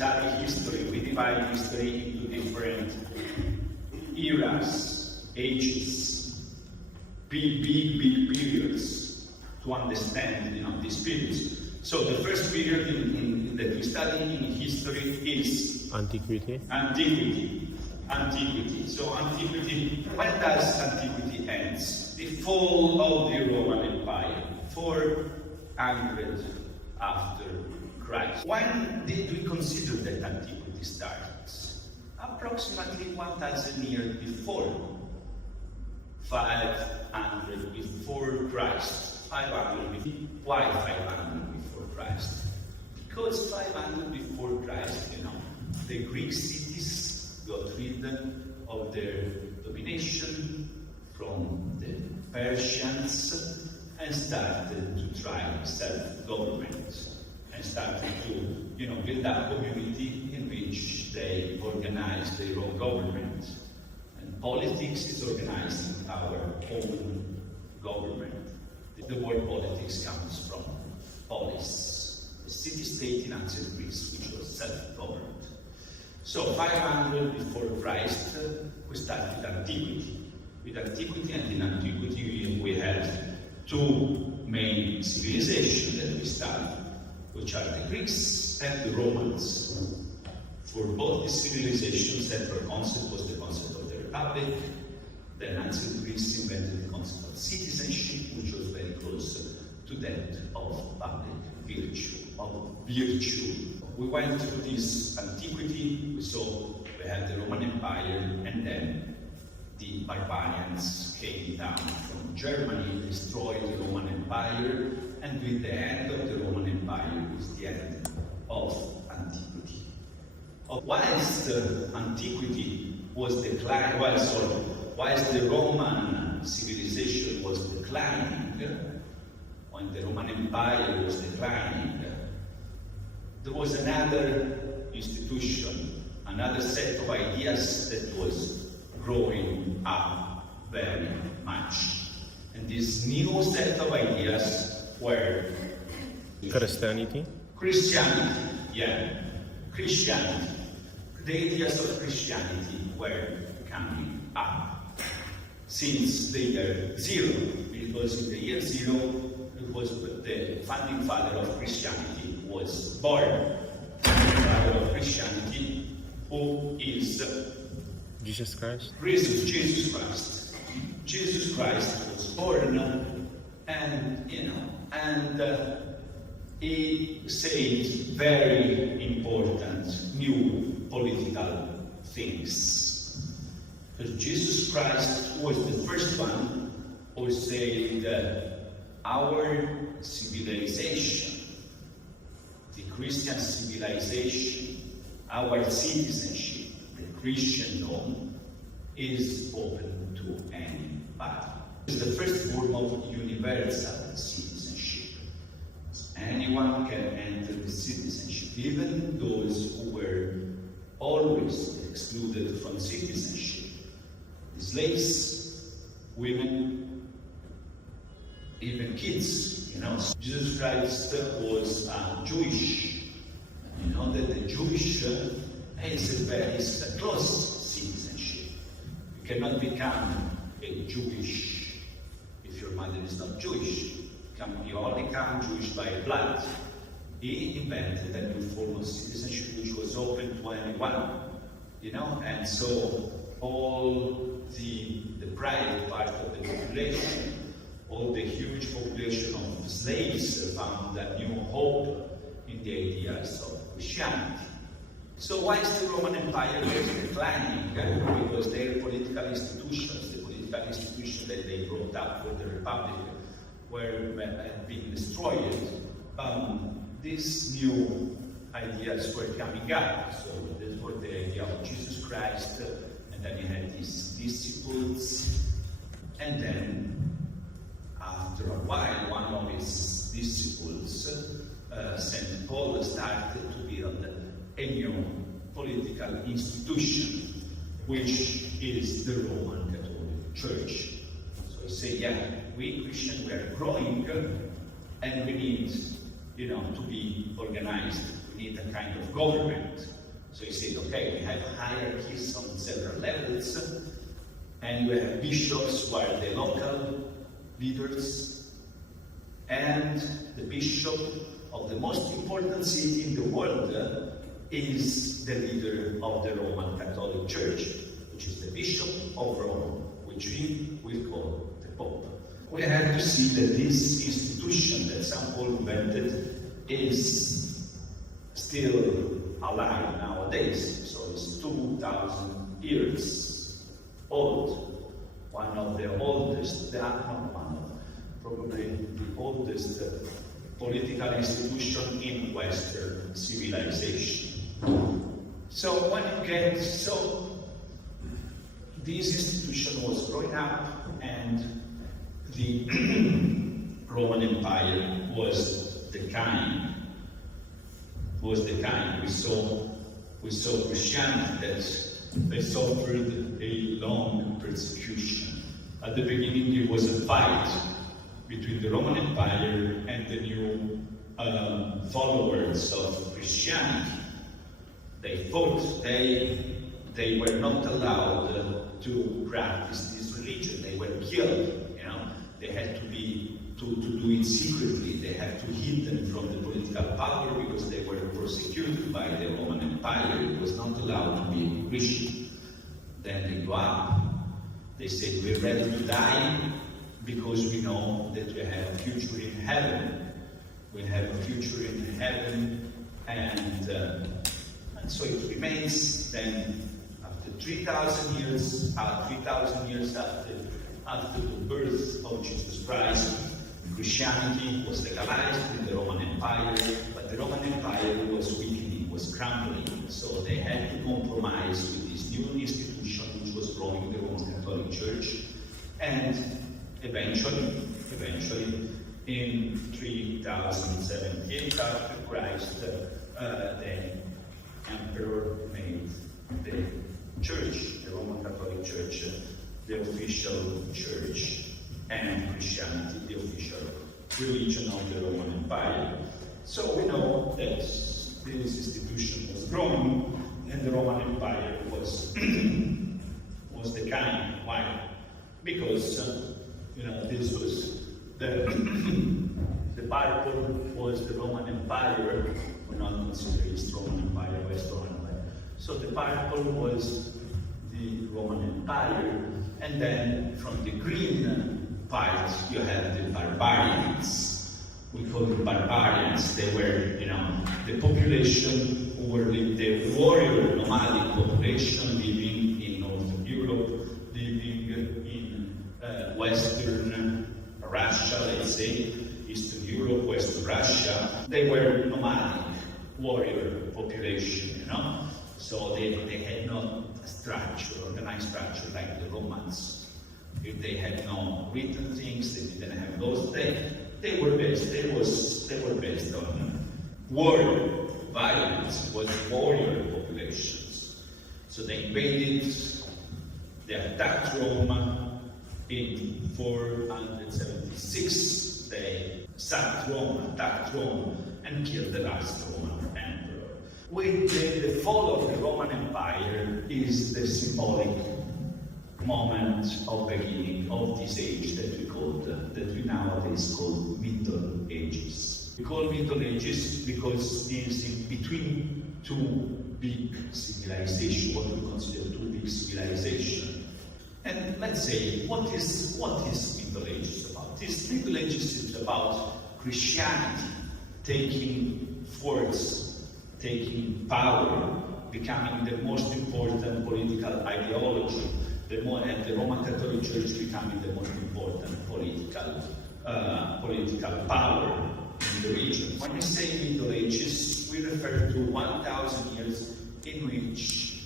study history, we divide history into different eras, ages, big periods to understand, these periods. So the first period that we study in history is Antiquity. Antiquity. So antiquity, when does antiquity end? The fall of the Roman Empire, 400 after Christ. When did we consider that antiquity started? Approximately 1,000 years before. 500 before Christ. 500 before. Why 500 before Christ? Because 500 before Christ, the Greek cities got rid of their domination from the Persians and started to try self-government and started to, build up a community in which they organized their own government. And politics is organizing our own government. The word politics comes from polis, the city-state in ancient Greece, which was self-governed. So 500 before Christ, we start with antiquity. With antiquity, and in antiquity we had two main civilizations that we study, which are the Greeks and the Romans. For both the civilizations, the central concept was the concept of the republic. Then ancient Greece invented the concept of citizenship, which was very close to that of public virtue, We went through this antiquity, we had the Roman Empire, and then the barbarians came down from Germany, destroyed the Roman Empire, and with the end of the Roman Empire was the end of antiquity. Whilst antiquity was declining, whilst the Roman civilization was declining, when the Roman Empire was declining, there was another institution, another set of ideas that was growing up very much. And this new set of ideas were Christianity. Christianity. The ideas of Christianity were coming up since the year 0, because in the year 0 it was the founding father of Christianity was born. The father of Christianity, who is Jesus Christ. Jesus Christ. Jesus Christ was born, and he said very important new political things. Because Jesus Christ was the first one who said our civilization, the Christian civilization, our citizenship, the Christendom, is open to anybody. It's the first form of universal citizenship. Anyone can enter the citizenship, even those who were always excluded from citizenship. The slaves, women, even kids, Jesus Christ was Jewish. You know that the Jewish is a close citizenship. You cannot become a Jewish if your mother is not Jewish. You only become Jewish by blood. He invented a new form of citizenship which was open to anyone. And so all the private part of the population, all the huge population of slaves found a new hope in the ideas of Christianity. So whilst the Roman Empire was declining, because their political institutions, the political institutions that they brought up for the Republic, had been destroyed, these new ideas were coming up. So that was the idea of Jesus Christ, and then he had his disciples, and then after a while, one of his disciples, St. Paul, started to build a new political institution, which is the Roman Catholic Church. So he said, we Christians, we are growing, and we need, to be organized. We need a kind of government. So he said, okay, we have hierarchies on several levels, and we have bishops who are the local leaders, and the bishop of the most important city in the world is the leader of the Roman Catholic Church, which is the Bishop of Rome, which we will call the Pope. We have to see that this institution that St. Paul invented is still alive nowadays, so it's 2,000 years old. One of the oldest, probably the oldest political institution in Western civilization. So when it gets, this institution was growing up, and the Roman Empire was decaying. We saw Christianity that they suffered a long persecution. At the beginning, it was a fight between the Roman Empire and the new followers of Christianity. They fought. They were not allowed to practice this religion. They were killed. They had to do it secretly. They had to hide them from the political power because they were persecuted by the Roman Empire. It was not allowed to be Christian. Then they go up. They said, we're ready to die because we know that we have a future in heaven. We have a future in heaven, and so it remains. Then after 3,000 years after the birth of Jesus Christ, Christianity was legalized in the Roman Empire, but the Roman Empire was weakening, was crumbling, so they had to compromise with this new institution which was growing, the Roman Catholic Church, and eventually, in 3078 after Christ, the Emperor made the Church, the Roman Catholic Church, the official church, and Christianity, the official religion of the Roman Empire. So we know that this institution was growing, and the Roman Empire was decaying. Why? Because this was the Bible was the Roman Empire. We not consider East Roman Empire, West Roman Empire. So the Bible was the Roman Empire, and then from the green part you have the barbarians. We call them barbarians. They were, the population who were the warrior nomadic population living in Northern Europe, living in Western Russia, let's say, Eastern Europe, Western Russia. They were nomadic warrior population, So they had no structure, organized structure like the Romans. If they had no written things, they didn't have those. They were based on warrior violence, was warrior populations. So they invaded, they attacked Rome in 476. They sacked Rome, attacked Rome, and killed the last Roman emperor. With the fall of the Roman Empire is the symbolic moment of beginning of this age that we nowadays call Middle Ages. We call Middle Ages because it's in between two big civilizations, what we consider two big civilizations. And let's say, what is Middle Ages about? This Middle Ages is about Christianity taking force, taking power, becoming the most important political ideology, and the Roman Catholic Church becoming the most important political power in the region. When we say Middle Ages, we refer to 1,000 years in which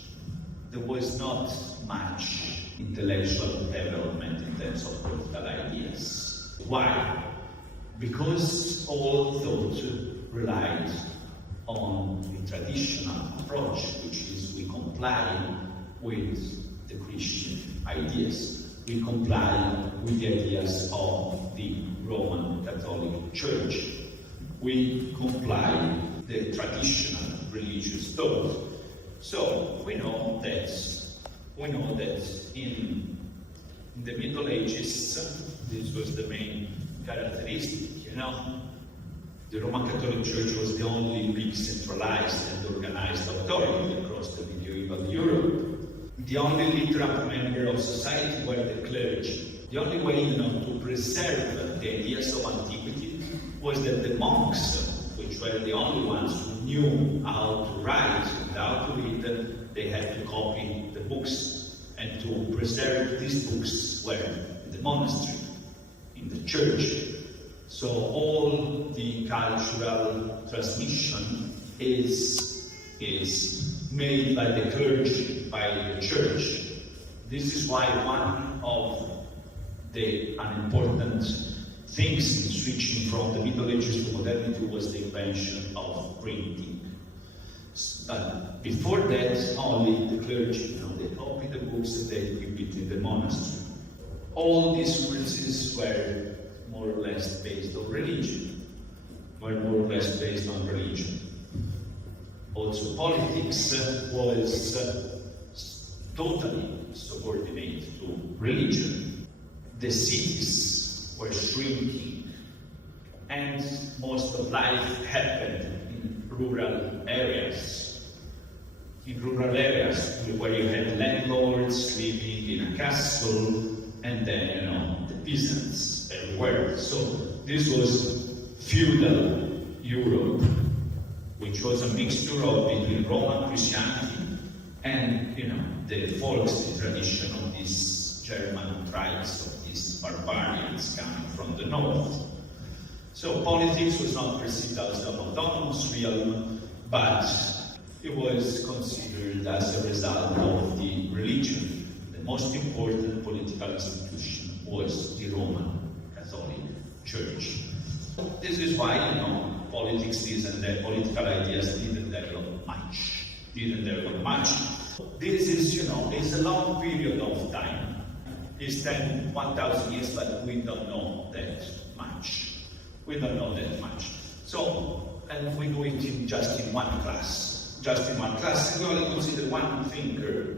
there was not much intellectual development in terms of political ideas. Why? Because all thought relied on the traditional approach, which is we comply with the Christian ideas. We comply with the ideas of the Roman Catholic Church. We comply the traditional religious thought. So we know that in the Middle Ages, this was the main characteristic, The Roman Catholic Church was the only big centralized and organized authority across the medieval Europe. The only literal member of society were the clergy. The only way, to preserve the ideas of antiquity was that the monks, which were the only ones who knew how to write and how to read, they had to copy the books. And to preserve these books were in the monastery, in the church. So all the cultural transmission is made by the clergy, by the church. This is why one of the unimportant things in switching from the Middle Ages to modernity was the invention of printing. But before that, only the clergy, they copy the books and they keep it in the monastery. All these sources were more or less based on religion. Also, politics was totally subordinate to religion. The cities were shrinking, and most of life happened in rural areas. Where you had landlords living in a castle, and then the peasants everywhere. So this was feudal Europe, which was a mixture of between Roman Christianity and the folksy tradition of these German tribes, of these barbarians coming from the north. So politics was not perceived as an autonomous realm, but it was considered as a result of the religion. The most important political institution was the Roman Catholic Church. This is why, politics and their political ideas didn't develop much. This is, it's a long period of time. It's 1,000 years, but we don't know that much. So, and we do it just in one class. We only consider one thinker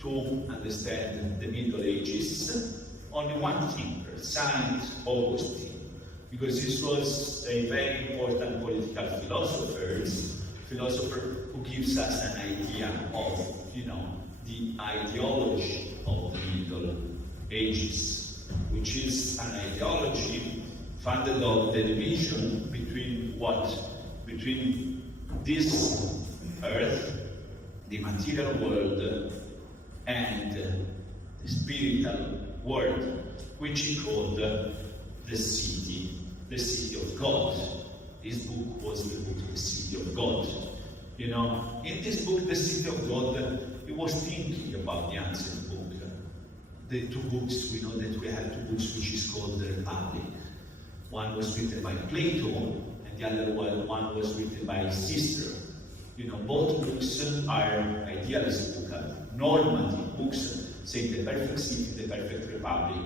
to understand the Middle Ages. Only one thinker, Saint Augustine, because this was a very important political philosopher who gives us an idea of, the ideology of the Middle Ages, which is an ideology founded on the division between this earth, the material world, and the spiritual world, which he called the city of God. This book was the book, The City of God. In this book, The City of God, he was thinking about the ancient book. The two books, we know that we have two books which is called the Republic. One was written by Plato, and the other one was written by Cicero. Both books are idealist books, normative books, say the perfect city, the perfect republic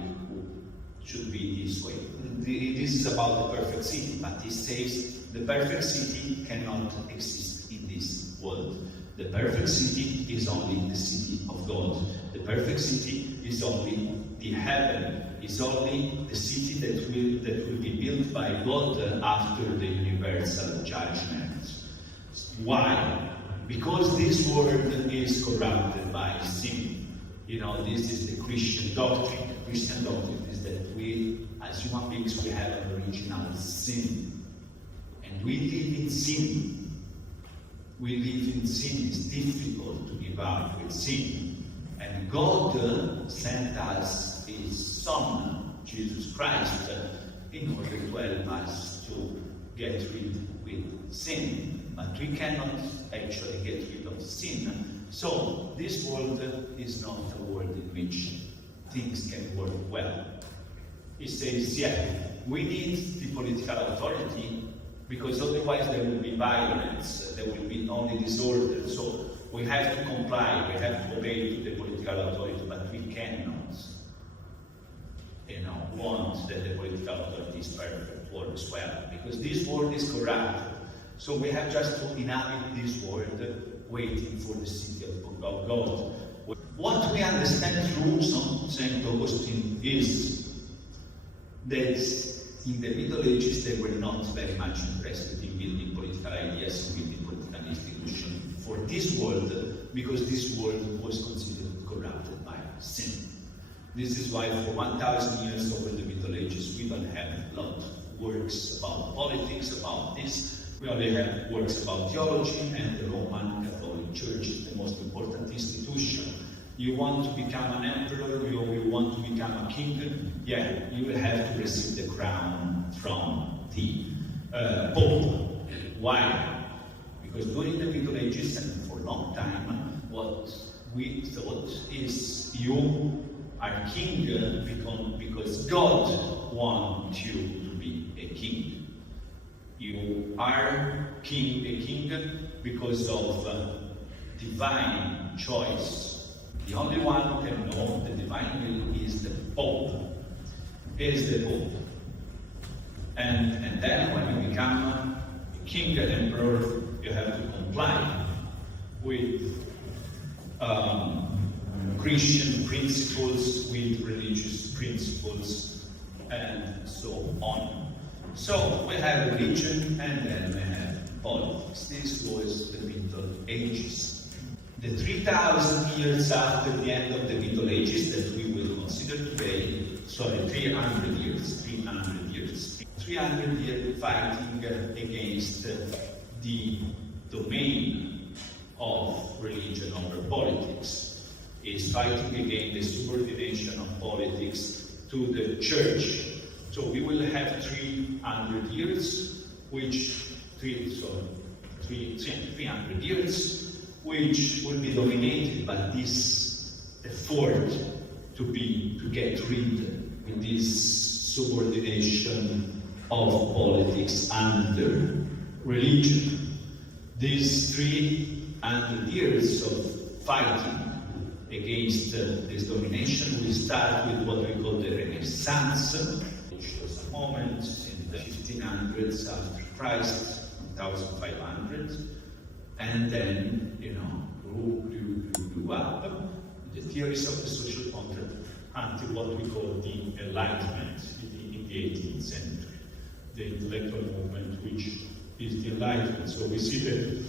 should be this way. This is about the perfect city, but it says the perfect city cannot exist in this world. The perfect city is only the city of God. The perfect city is only the heaven, is only the city that will be built by God after the universal judgment. Why? Because this world is corrupted by sin. This is the Christian doctrine. The Christian doctrine is that we, as human beings, we have an original sin. And we live in sin. It's difficult to give up with sin. And God sent us His Son, Jesus Christ, in order to help us to get rid with sin. But we cannot actually get rid of sin. So this world is not a world in which things can work well. He says, we need the political authority because otherwise there will be violence, there will be only disorder. So we have to comply, we have to obey to the political authority, but we cannot, want that the political authority is perfect, works well, because this world is corrupt. So we have just to inhabit this world, waiting for the city of God. What we understand through St. Augustine is that in the Middle Ages they were not very much interested in building political ideas, in building political institutions for this world, because this world was considered corrupted by sin. This is why for 1,000 years over the Middle Ages we don't have a lot of works about politics, about this. We only have works about theology, and the Roman Catholic Church is the most important institution. You want to become an emperor, you want to become a king, yeah, you will have to receive the crown from the Pope. Why? Because during the Middle Ages and for a long time, what we thought is you are king because God wants you to be a king. You are a king because of divine choice. The only one who can know the divine will is the Pope. Is the Pope. And then when you become a king and emperor, you have to comply with Christian principles, with religious principles, and so on. So we have religion and then we have politics. This was the Middle Ages. The 3,000 years after the end of the Middle Ages that we will consider today, 300 years, 300 years fighting against the domain of religion over politics, is fighting against the subordination of politics to the church. So we will have 300 years, which 300 years, which will be dominated by this effort to get rid of this subordination of politics under religion. These 300 years of fighting against this domination will start with what we call the Renaissance, which was a moment in the 1500s after Christ, 1500, and then, grew up the theories of the social contract until what we call the Enlightenment in the 18th century, the intellectual movement, which is the Enlightenment. So we see that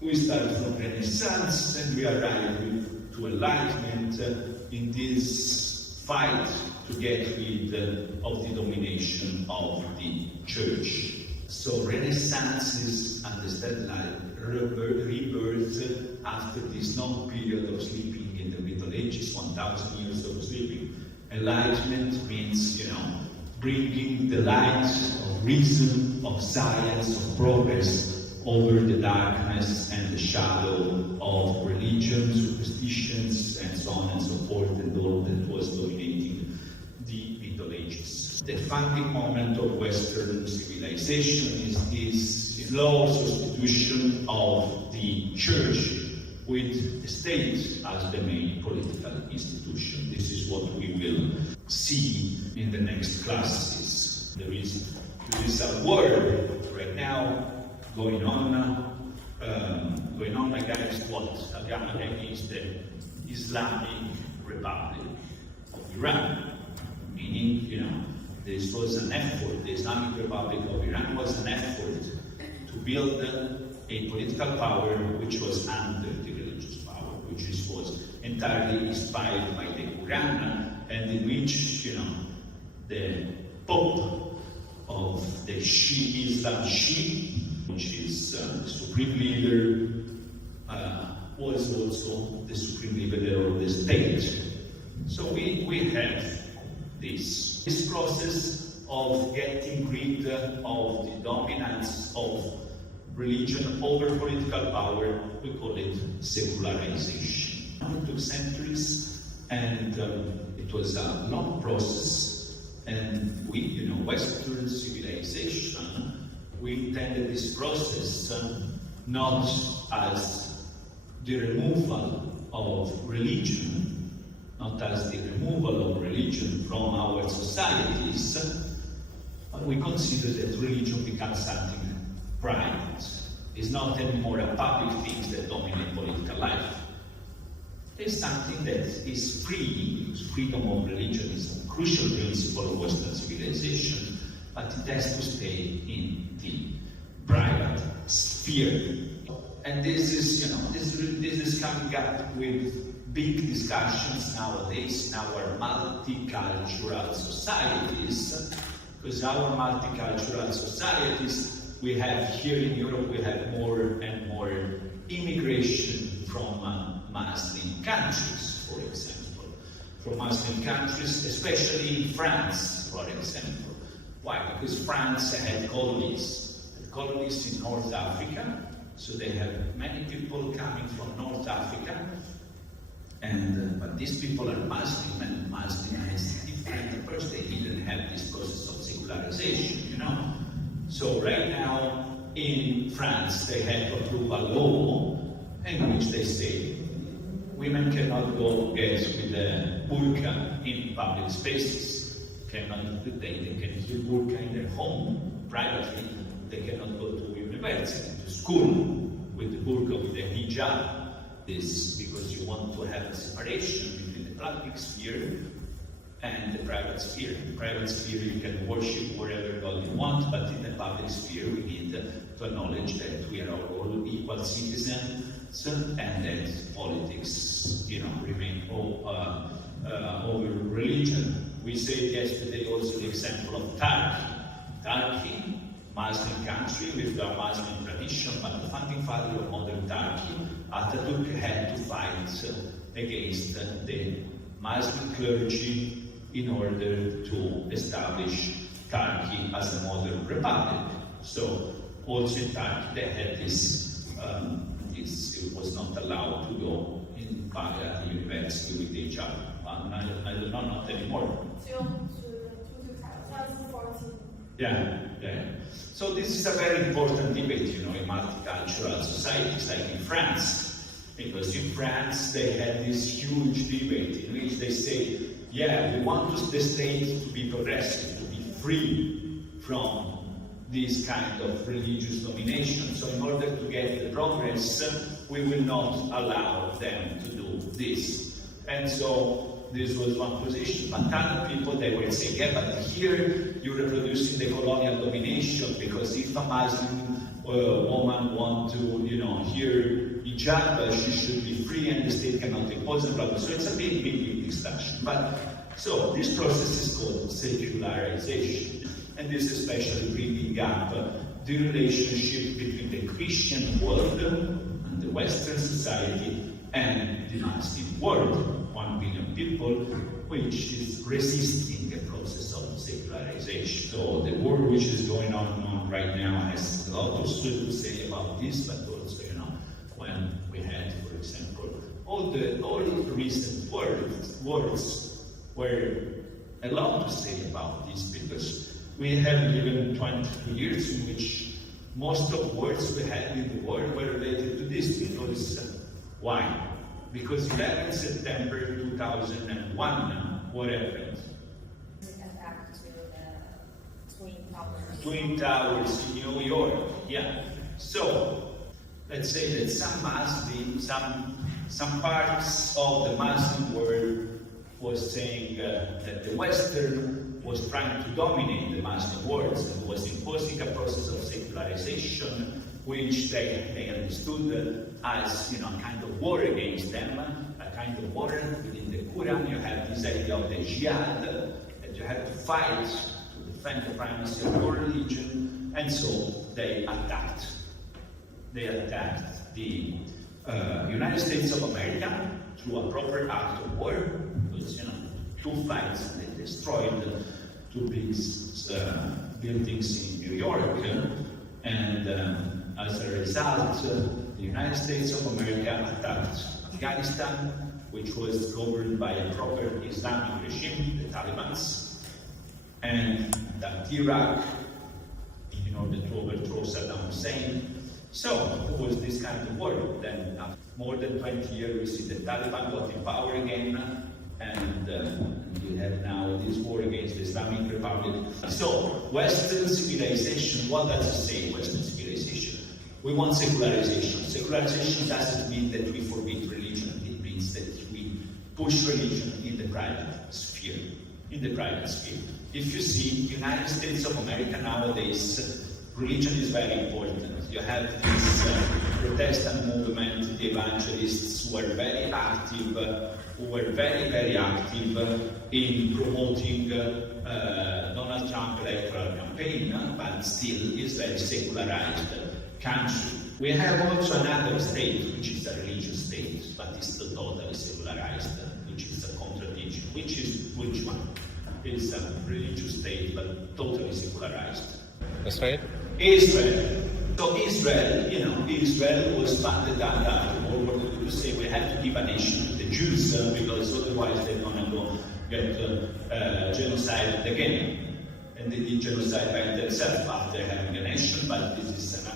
we start from Renaissance and we arrive to Enlightenment in this fight to get rid of the domination of the church. So Renaissance is understood like rebirth after this long period of sleeping in the Middle Ages, 1,000 years of sleeping. Enlightenment means, bringing the light of reason, of science, of progress over the darkness and the shadow of religion, superstitions, and so on and so forth, and all that was dominating the Middle Ages. The founding moment of Western civilization is this slow substitution of the church with the state as the main political institution. This is what we will see in the next classes. There is a war right now going on against what? Against the Islamic Republic of Iran. Meaning, this was an effort, the Islamic Republic of Iran was an effort to build a political power which was under the religious power, which was entirely inspired by the Quran, and in which, the Pope of the Islam Shia, which is the supreme leader, was also the supreme leader of the state. So we have this process of getting rid of the dominance of religion over political power. We call it secularization. It took centuries, and it was a long process, and we, Western civilization, we intended this process not as the removal of religion, not as the removal of religion from our societies, but we consider that religion becomes something private. It's not anymore a public thing that dominates political life. There's something that is free, because freedom of religion is a crucial principle of Western civilization, but it has to stay in the private sphere. And this is, this is coming up with big discussions nowadays in our multicultural societies, because our multicultural societies, we have here in Europe, we have more and more immigration from Muslim countries, for example. From Muslim countries, especially in France, for example. Why? Because France had colonies in North Africa, so they have many people coming from North Africa, and but these people are Muslim, and Muslim has different approach. They didn't have this process of secularization, So right now in France they have to approve a law in which they say women cannot go with a burqa in public spaces. They can use burqa in their home privately. They cannot go to university, to school with the burqa, with the hijab. This because you want to have a separation between the public sphere and the private sphere. In the private sphere you can worship wherever God you want, but in the public sphere we need to acknowledge that we are all equal citizens and that politics, remain over religion. We said yesterday also the example of Turkey. Turkey, Muslim country with a Muslim tradition, but the founding father of modern Turkey, Atatürk, had to fight against the Muslim clergy in order to establish Turkey as a modern republic. So also in Turkey they had this, it was not allowed to go in the university with the hijab. I don't know, not anymore. Yeah. So this is a very important debate, in multicultural societies like in France. Because in France they had this huge debate in which they say, we want the state to be progressive, to be free from this kind of religious domination. So in order to get the progress, we will not allow them to do this. And so this was one position, but other people, they will say, but here you're reproducing the colonial domination, because if a Muslim woman wants to, hear hijab, she should be free and the state cannot impose a problem. So it's a big discussion. But so this process is called secularization, and this is especially bringing up the relationship between the Christian world and the Western society and the Muslim world. 1 billion people, which is resisting the process of secularization. So the war which is going on right now has a lot to say about this, but also, when we had, for example, all the recent wars were a lot to say about this, because we have lived 22 years in which most of the wars we had in the world were related to this, because why? Because 11 September 2001, what happened? Attack to the Twin Towers. Twin Towers in New York, So, let's say that some Muslim, some parts of the Muslim world was saying that the Western was trying to dominate the Muslim world and was imposing a process of secularization, which they understood as a kind of war against them, a kind of war within the Quran. You have this idea of the jihad, that you have to fight to defend the primacy of your religion, and so they attacked the United States of America through a proper act of war. Because, two fights, they destroyed two big buildings in New York, and as a result, the United States of America attacked Afghanistan, which was governed by a proper Islamic regime, the Taliban, and attacked Iraq in order to overthrow Saddam Hussein. So it was this kind of war. Then after more than 20 years, we see the Taliban got in power again, and we have now this war against the Islamic Republic. So Western civilization, what does it say, Western civilization? We want secularization. Secularization doesn't mean that we forbid religion. It means that we push religion in the private sphere. In the private sphere. If you see United States of America nowadays, religion is very important. You have this Protestant movement, the evangelists who are very active, very active in promoting Donald Trump electoral campaign, but still is very secularized country. We have also another state, which is a religious state, but is still totally secularized, which is a contradiction. Which one? It's a religious state, but totally secularized. Israel? Israel. So Israel, Israel was founded after World War II to say we have to give a nation to the Jews because otherwise they're going to go get genocided again. And they did genocide by themselves after having a nation, but this is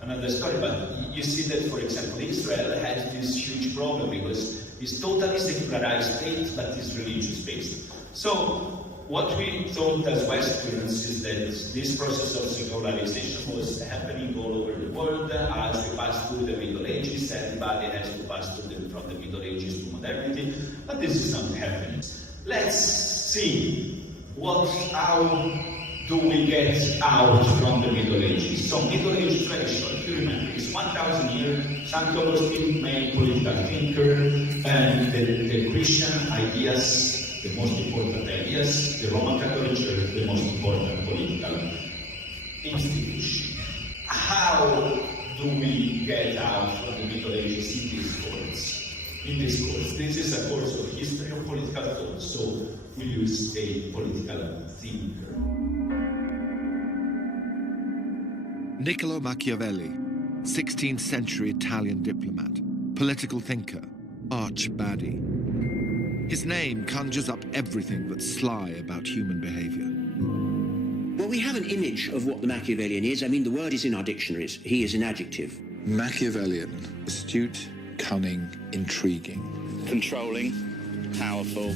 another story. But you see that, for example, Israel has this huge problem because it's totally secularized state, but it's religious-based. So what we thought as Westerns is that this process of secularization was happening all over the world. As we pass through the Middle Ages, everybody has to pass through from the Middle Ages to modernity, but this is not happening. Let's see how do we get out from the Middle Ages. So Middle Ages very short, you remember, it's 1,000 years, St. Augustine, main political thinker, and the Christian ideas, the most important ideas, the Roman Catholic Church, the most important political institution. How do we get out from the Middle Ages in this course? This is a course of history of political thought, so we use a political thinker. Niccolo Machiavelli, 16th century Italian diplomat, political thinker, arch baddie. His name conjures up everything that's sly about human behavior. Well, we have an image of what the Machiavellian is. I mean, the word is in our dictionaries. He is an adjective. Machiavellian, astute, cunning, intriguing. Controlling, powerful,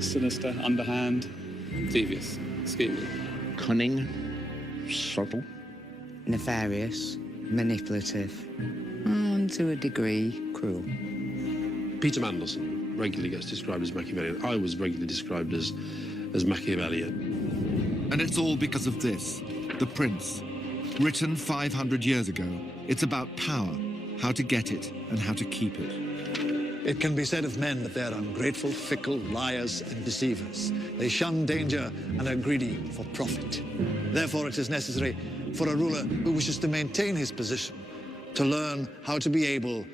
sinister, underhand, devious, scheming. Cunning, subtle, nefarious, manipulative, and to a degree, cruel. Peter Mandelson regularly gets described as Machiavellian. I was regularly described as Machiavellian. And it's all because of this, The Prince. Written 500 years ago, it's about power, how to get it and how to keep it. It can be said of men that they are ungrateful, fickle, liars and deceivers. They shun danger and are greedy for profit. Therefore, it is necessary for a ruler who wishes to maintain his position to learn how to be able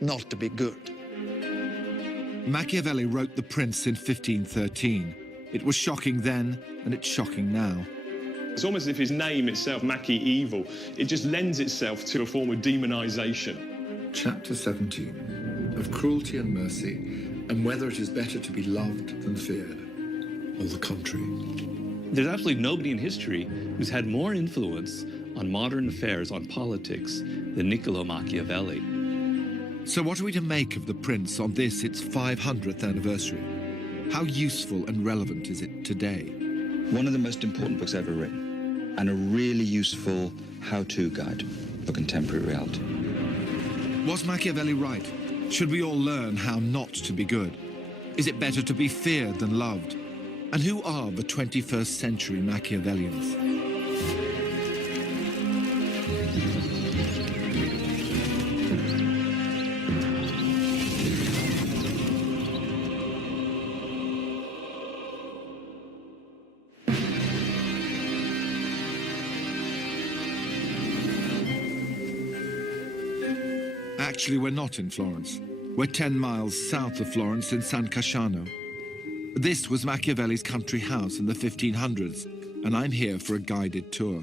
not to be good. Machiavelli wrote The Prince in 1513. It was shocking then, and it's shocking now. It's almost as if his name itself, Macchi, evil, it just lends itself to a form of demonization. Chapter 17, of cruelty and mercy, and whether it is better to be loved than feared, or the contrary. There's absolutely nobody in history who's had more influence on modern affairs, on politics, than Niccolo Machiavelli. So what are we to make of The Prince on this, its 500th anniversary? How useful and relevant is it today? One of the most important books ever written, and a really useful how-to guide for contemporary reality. Was Machiavelli right? Should we all learn how not to be good? Is it better to be feared than loved? And who are the 21st century Machiavellians? Actually, we're not in Florence. We're 10 miles south of Florence in San Casciano. This was Machiavelli's country house in the 1500s, and I'm here for a guided tour.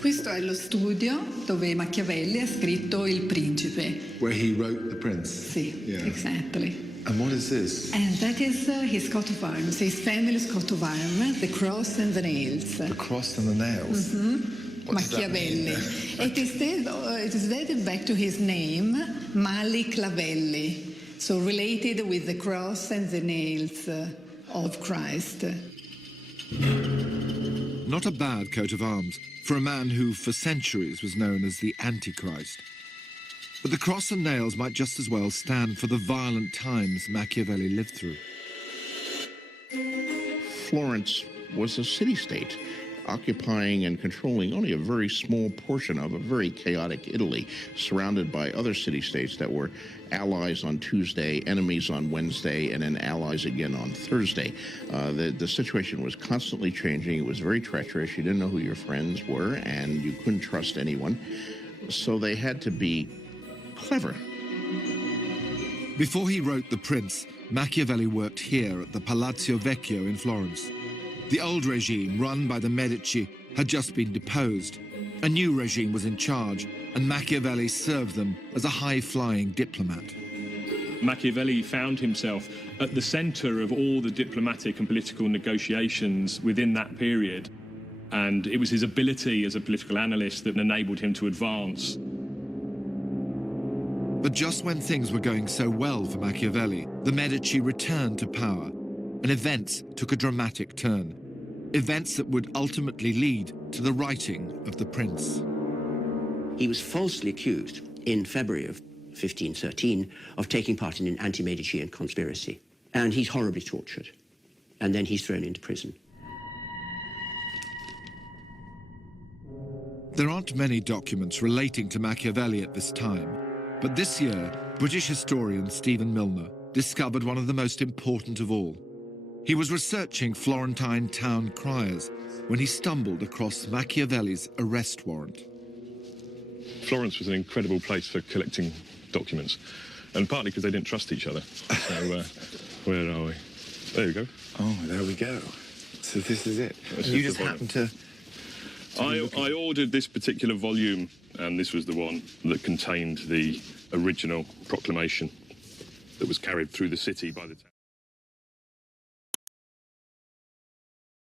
Questo è lo studio dove Machiavelli ha scritto Il Principe. Where he wrote The Prince. Sì, yeah. Exactly. And what is this? And that is his coat of arms, his family's coat of arms, the cross and the nails. The cross and the nails? Mm-hmm. Machiavelli. It is dated back to his name, Mali Clavelli, so related with the cross and the nails of Christ. Not a bad coat of arms for a man who, for centuries, was known as the Antichrist. But the cross and nails might just as well stand for the violent times Machiavelli lived through. Florence was a city-state, occupying and controlling only a very small portion of a very chaotic Italy, surrounded by other city-states that were allies on Tuesday, enemies on Wednesday, and then allies again on Thursday. The situation was constantly changing. It was very treacherous. You didn't know who your friends were, and you couldn't trust anyone. So they had to be clever. Before he wrote The Prince, Machiavelli worked here at the Palazzo Vecchio in Florence. The old regime, run by the Medici, had just been deposed. A new regime was in charge, and Machiavelli served them as a high-flying diplomat. Machiavelli found himself at the centre of all the diplomatic and political negotiations within that period, and it was his ability as a political analyst that enabled him to advance. But just when things were going so well for Machiavelli, the Medici returned to power, and events took a dramatic turn. Events that would ultimately lead to the writing of The Prince. He was falsely accused in February of 1513 of taking part in an anti-Medicean conspiracy. And he's horribly tortured. And then he's thrown into prison. There aren't many documents relating to Machiavelli at this time, but this year, British historian Stephen Milner discovered one of the most important of all. He was researching Florentine town criers when he stumbled across Machiavelli's arrest warrant. Florence was an incredible place for collecting documents, and partly because they didn't trust each other. So, where are we? There we go. Oh, there we go. So this is it. You just happened to... I ordered this particular volume, and this was the one that contained the original proclamation that was carried through the city by the town.